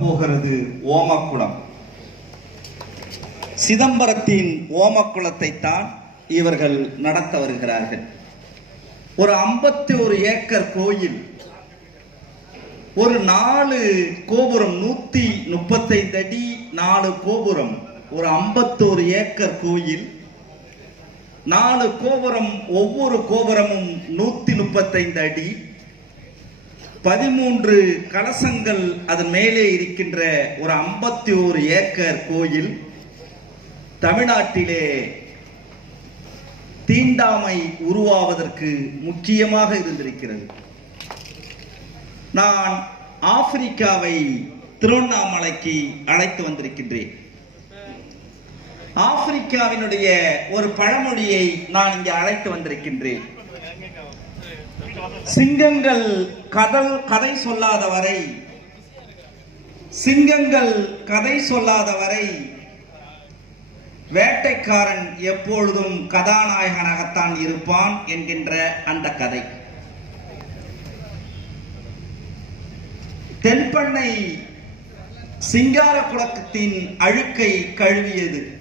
போகிறது ஓமக்குளம். சிதம்பரத்தின் ஓமக்குளத்தை தான் இவர்கள் நடத்த வருகிறார்கள். ஒரு ஐம்பத்தி ஒரு ஏக்கர் கோயில் ஒரு நாலு கோபுரம் நூத்தி முப்பத்தைந்து அடி நாலு கோபுரம் ஒரு ஐம்பத்தோரு ஏக்கர் கோயில் நாலு கோபுரம் ஒவ்வொரு கோபுரமும் நூத்தி முப்பத்தைந்து அடி பதிமூன்று கலசங்கள் அதன் மேலே இருக்கின்ற ஒரு ஐம்பத்தி ஒரு ஏக்கர் கோயில் தமிழ்நாட்டிலே தீண்டாமை உருவாவதற்கு முக்கியமாக இருந்திருக்கிறது. நான் ஆப்பிரிக்காவை திருவண்ணாமலைக்கு அழைத்து வந்திருக்கின்றேன். ஆப்பிரிக்காவினுடைய ஒரு பழமொழியை நான் இங்கே அழைத்து வந்திருக்கின்றேன். சிங்கங்கள் கதல் கதை சொல்லாத வரை. சிங்கங்கள் கதை சொல்லாத வரை. வேட்டைக்காரன் எப்பொழுதும் கதாநாயகனாகத்தான் இருப்பான் என்கின்ற அந்த கதை. தென்பண்ணை சிங்கார குளத்தின் அழுக்கை கழுவியது.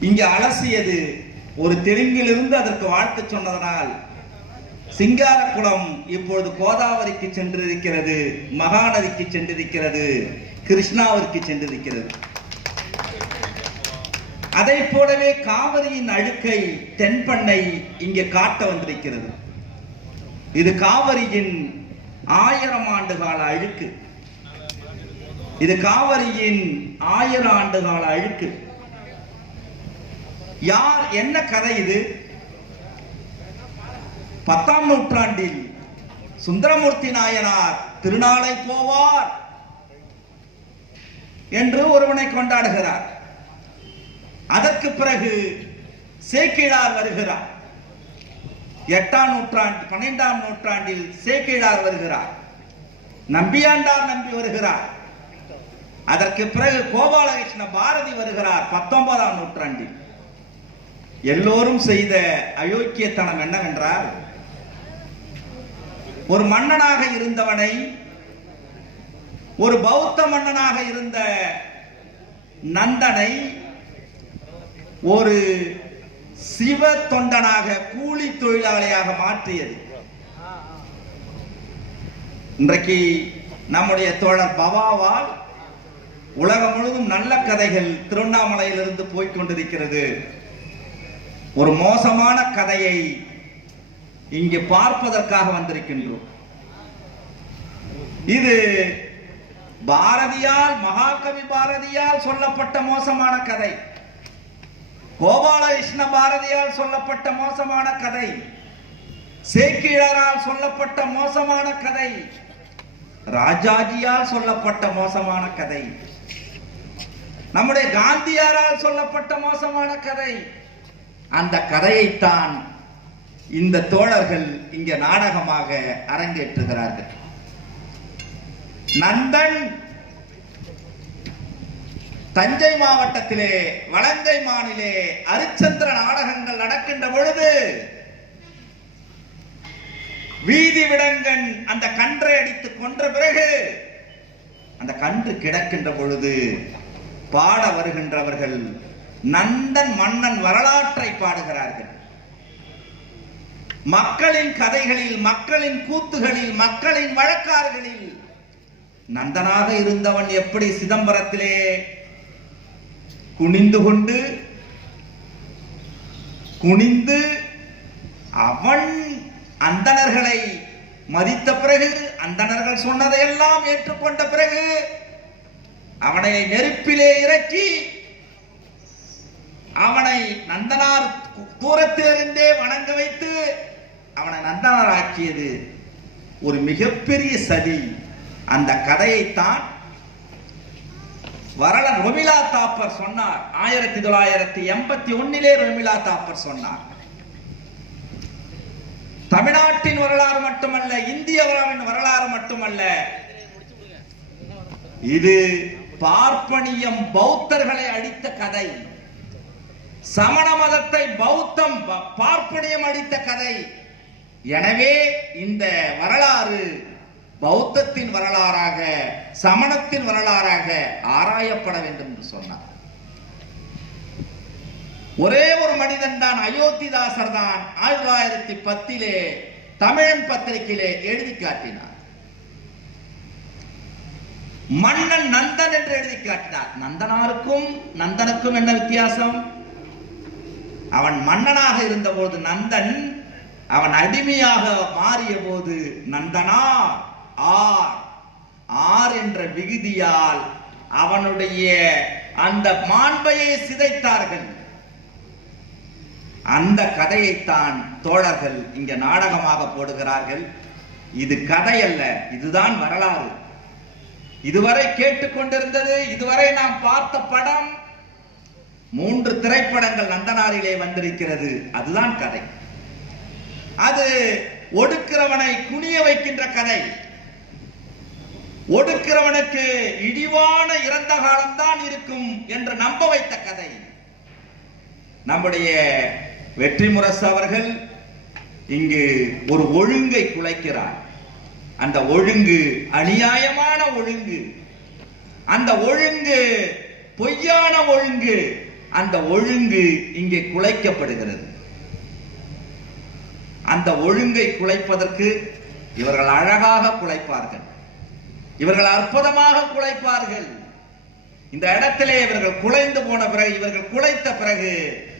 இங்கு அலசியது ஒரு தெலுங்கிலிருந்து அதற்கு வாழ்த்து சொன்னதனால் சிங்காரக்குளம் இப்பொழுது கோதாவரிக்கு சென்றிருக்கிறது மகாநதிக்கு சென்றிருக்கிறது கிருஷ்ணாவிற்கு சென்றிருக்கிறது. அதை போலவே காவிரியின் அழுக்கை தென்பண்ணை இங்கே காட்ட வந்திருக்கிறது. இது காவிரியின் ஆயிரம் ஆண்டு கால அழுக்கு. இது காவிரியின் ஆயிரம் ஆண்டு கால அழுக்கு. யார் என்ன கதை இது? பத்தாம் நூற்றாண்டில் சுந்தரமூர்த்தி நாயனார் திருநாளை போவார் என்று ஒருவனை கொண்டாடுகிறார். அதற்கு பிறகு சேக்கிழார் வருகிறார். எட்டாம் நூற்றாண்டு பன்னிரெண்டாம் நூற்றாண்டில் சேக்கிழார் வருகிறார். நம்பியாண்டார் நம்பி வருகிறார். அதற்கு பிறகு கோபாலகிருஷ்ண பாரதி வருகிறார் பத்தொன்பதாம் நூற்றாண்டில். எல்லோரும் செய்த அயோக்கியத்தனம் என்னவென்றால் ஒரு மன்னனாக இருந்தவனை ஒரு பௌத்த மன்னனாக இருந்த நந்தனை ஒரு சிவ தொண்டனாக கூலி தொழிலாளியாக மாற்றியது. இன்றைக்கு நம்முடைய தோழர் பவாவால் உலகம் முழுவதும் நல்ல கதைகள் திருவண்ணாமலையிலிருந்து போய்க் கொண்டிருக்கிறது. ஒரு மோசமான கதையை இங்கே பார்ப்பதற்காக வந்திருக்கின்றோம். இது பாரதியால் மகாகவி பாரதியால் சொல்லப்பட்ட மோசமான கதை. கோபாலகிருஷ்ண பாரதியால் சொல்லப்பட்ட மோசமான கதை. சேக்கிழரால் சொல்லப்பட்ட மோசமான கதை. ராஜாஜியால் சொல்லப்பட்ட மோசமான கதை. நம்முடைய காந்தியாரால் சொல்லப்பட்ட மோசமான கதை. அந்த கதையைத்தான் இந்த தோழர்கள் இங்க நாடகமாக அரங்கேற்றுகிறார்கள். நந்தன் தஞ்சை மாவட்டத்திலே வலங்கை மாநிலே அரிச்சந்திர நாடகங்கள் நடக்கின்ற பொழுது வீதி விடங்கன் அந்த கன்றை அடித்து கொன்ற பிறகு அந்த கன்று கிடக்கின்ற பொழுது பாட வருகின்றவர்கள் நந்தன் மன்னன் வரலாற்றை பாடுகிறார்கள். மக்களின் கதைகளில் மக்களின் கூத்துகளில் மக்களின் வழக்காறுகளில் நந்தனாக இருந்தவன் எப்படி சிதம்பரத்திலே குனிந்து கொண்டு குனிந்து அவன் அந்தணர்களை மதித்த பிறகு அந்தணர்கள் சொன்னதையெல்லாம் ஏற்றுக்கொண்ட பிறகு அவனை நெருப்பிலே இறக்கி அவனை நந்தனார் தூரத்திலிருந்தே வணங்க வைத்து அவனை நந்தனார் ஆக்கியது ஒரு மிகப்பெரிய சதி. அந்த கதையைத்தான் வரல ரொமிலா தாப்பர் சொன்னார். ஆயிரத்தி தொள்ளாயிரத்தி எண்பத்தி ஒன்னிலே ரொமிலா தாப்பர் சொன்னார். தமிழ்நாட்டின் வரலாறு மட்டுமல்ல இந்திய வரலாறின் வரலாறு மட்டுமல்ல. இது பார்ப்பனியம் பௌத்தர்களை அடித்த கதை. சமண மதத்தை பௌத்தம் பார்ப்பனியம் அடித்த கதை. எனவே இந்த வரலாறு பௌத்தத்தின் வரலாறாக சமணத்தின் வரலாறாக ஆராயப்பட வேண்டும் என்று சொன்னார். ஒரே ஒரு மனிதன் தான் அயோத்திதாசர் தான் ஆயிரத்தி தொள்ளாயிரத்தி பத்திலே தமிழன் பத்திரிகையிலே எழுதி காட்டினார். மன்னன் நந்தன் என்று எழுதி காட்டினார். நந்தனாருக்கும் நந்தனுக்கும் என்ன வித்தியாசம்? அவன் மன்னனாக இருந்தபோது நந்தன் அவன் அடிமையாக மாறிய போது நந்தனா ஆர். ஆர் என்ற விகுதியால் அவனுடைய அந்த மாண்பையை சிதைத்தார்கள். அந்த கதையைத்தான் தோழர்கள் இங்க நாடகமாக போடுகிறார்கள். இது கதை அல்ல இதுதான் வரலாறு. இதுவரை கேட்டுக்கொண்டிருந்தது இதுவரை நாம் பார்த்த படம். மூன்று திரைப்படங்கள் நந்தனாரிலே வந்திருக்கிறது. அதுதான் கதை. அது ஒடுக்கிறவனை குனிய வைக்கின்ற கதை. ஒடுக்கிறவனுக்கு இடிவான இறந்த காலம்தான் இருக்கும் என்று நம்ப வைத்த கதை. நம்முடைய வெற்றி முரசு அவர்கள் இங்கு ஒரு ஒழுங்கை குலைக்கிறார். அந்த ஒழுங்கு அநியாயமான ஒழுங்கு. அந்த ஒழுங்கு பொய்யான ஒழுங்கு. அந்த ஒழுங்கு இங்கே குலைக்கப்படுகிறது. அந்த ஒழுங்கை குலைப்பதற்கு இவர்கள் அழகாக குலைப்பார்கள். இவர்கள் அற்புதமாக குலைப்பார்கள். இந்த இடத்திலே இவர்கள் குலைந்து போன பிறகு இவர்கள் குலைத்த பிறகு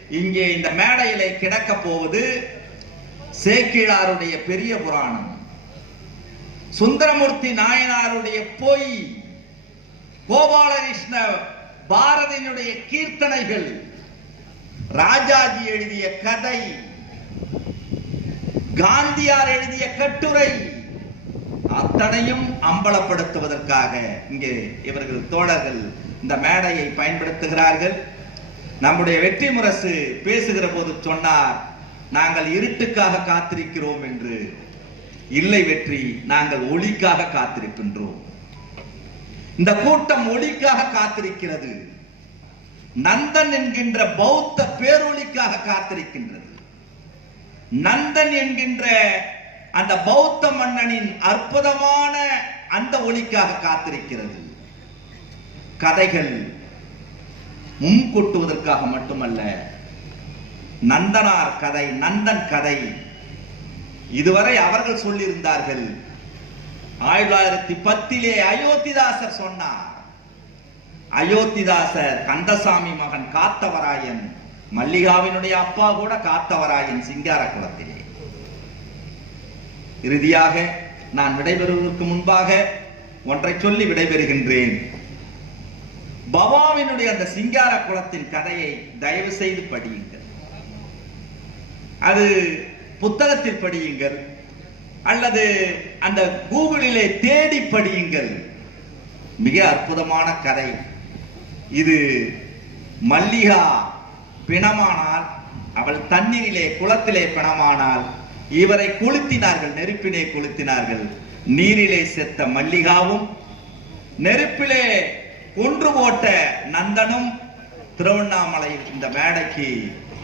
இங்கே இந்த மேடையிலே கிடக்க போவது சேக்கிழாருடைய பெரிய புராணம். சுந்தரமூர்த்தி நாயனாருடைய பொய் கோபாலகிருஷ்ண பாரதியினுடைய கீர்த்தனைகள் ராஜாஜி எழுதிய கதை காந்தியார் எழுதிய கட்டுரை. அத்தனையும் அம்பலப்படுத்துவதற்காக இங்கே இவர்கள் தோழர்கள் இந்த மேடையை பயன்படுத்துகிறார்கள். நம்முடைய வெற்றி முரசு பேசுகிற போது சொன்னார் நாங்கள் இருட்டுக்காக காத்திருக்கிறோம் என்று. இல்லை வெற்றி நாங்கள் ஒளிக்காக காத்திருக்கின்றோம். இந்த கூட்டம் ஒளிக்காக காத்திருக்கிறது. நந்தன் என்கின்ற பௌத்த பேரொழிக்காக காத்திருக்கின்றது. நந்தன் என்கின்ற அந்த பௌத்த மன்னனின் அற்புதமான அந்த ஒளிக்காக காத்திருக்கிறது. கதைகள் முன்கொட்டுவதற்காக மட்டுமல்ல நந்தனார் கதை நந்தன் கதை இதுவரை அவர்கள் சொல்லியிருந்தார்கள். ஆயிரத்தி தொள்ளாயிரத்தி பத்திலே அயோத்திதாசர் சொன்னார். அயோத்திதாசர் கந்தசாமி மகன் காத்தவராயன் மல்லிகாவினுடைய அப்பா கூட காத்தவராயன் சிங்கார குளத்திலே இறுதியாக நான் விடைபெறுவதற்கு முன்பாக ஒன்றை சொல்லி விடைபெறுகின்றேன். பவாவினுடைய அந்த சிங்கார குளத்தின் கதையை தயவு செய்து படியுங்கள். அது புத்தகத்தில் படியுங்கள். அல்லது அந்த கூகுளிலே தேடி படியுங்கள். மிக அற்புதமான கதை. இது மல்லிகா பிணமானால் அவள் தண்ணீரிலே குளத்திலே பிணமானால் இவரை கொளுத்தினார்கள் நெருப்பிலே கொளுத்தினார்கள். நீரிலே செத்த மல்லிகாவும் நெருப்பிலே கொன்று போட்ட நந்தனும் திருவண்ணாமலை இந்த மேடைக்கு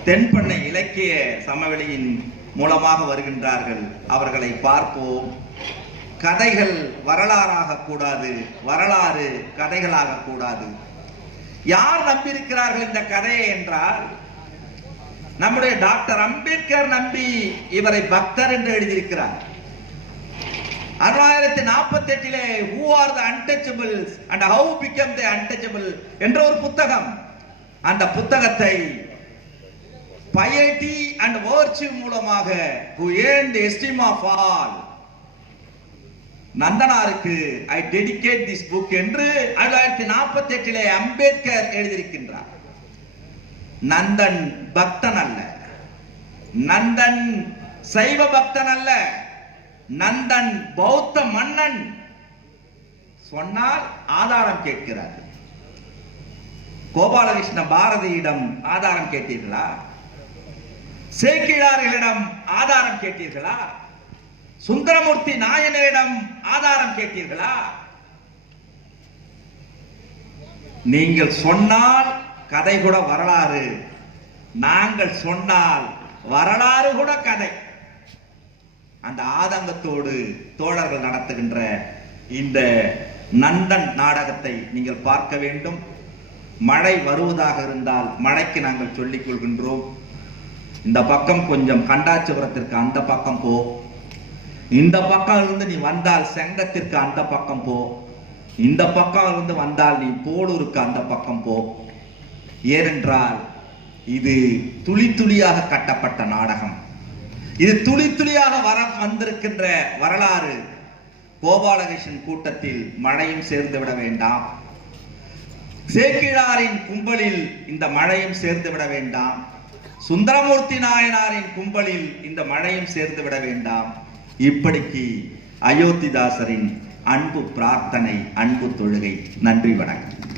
தென்பண்ணை இலக்கிய சமவெளியின் மூலமாக வருகின்றார்கள். அவர்களை பார்ப்போம். கதைகள் வரலாறாக கூடாது வரலாறு கதைகளாக கூடாது. யார் நம்பியிருக்கிறார்கள் இந்த கதையை என்றால் நம்முடைய டாக்டர் அம்பேத்கர் நம்பி இவரை பக்தர் என்று எழுதியிருக்கிறார். அறுபதாயிரத்தி நாற்பத்தி எட்டிலே who are the untouchables and how become the untouchable என்ற ஒரு புத்தகம். அந்த புத்தகத்தை பயட்டி அண்ட் வேர்ச்சி மூலமாக who earn the esteem of all நந்தனாருக்கு I dedicate this book என்று ஆயிரத்தி நாற்பத்தி எட்டிலே அம்பேத்கர் எழுதியிருக்கின்றார். நந்தன் பக்தன் அல்ல. நந்தன் சைவ பக்தன் அல்ல. நந்தன் பௌத்த மன்னன். சொன்னால் ஆதாரம் கேட்கிறார். கோபாலகிருஷ்ண பாரதியிடம் ஆதாரம் கேட்டீர்களா? சேக்கிழார்களிடம் ஆதாரம் கேட்டீர்களா? சுந்தரமூர்த்தி நாயனரிடம் ஆதாரம் கேட்டீர்களா? நீங்கள் சொன்னால் கதை கூட வரலாறு. நாங்கள் சொன்னால் வரலாறு கூட கதை. அந்த ஆதங்கத்தோடு தோழர்கள் நடத்துகின்ற இந்த நந்தன் நாடகத்தை நீங்கள் பார்க்க வேண்டும். மழை வருவதாக இருந்தால் மழைக்கு நாங்கள் சொல்லிக் கொள்கின்றோம். இந்த பக்கம் கொஞ்சம் கண்டாச்சிபுரத்திற்கு அந்த பக்கம் போ. இந்த பக்கம் இருந்து நீ வந்தால் செங்கத்திற்கு அந்த பக்கம் போ. இந்த பக்கம் இருந்து வந்தால் நீ போலூருக்கு அந்த பக்கம் போ. ஏனென்றால் இது துளி துளியாக கட்டப்பட்ட நாடகம். இது துளி துளியாக வர வந்திருக்கின்ற வரலாறு. கோபாலகிருஷ்ணன் கூட்டத்தில் மழையும் சேர்ந்து விட வேண்டாம். சேக்கிழாரின் கும்பலில் இந்த மழையும் சேர்ந்து விட வேண்டாம். சுந்தரமூர்த்தி நாயனாரின் கும்பலில் இந்த மழையும் சேர்ந்து விட வேண்டாம். இப்படிக்கு அயோத்திதாசரின் அன்பு பிரார்த்தனை அன்பு தொழுகை. நன்றி வணக்கம்.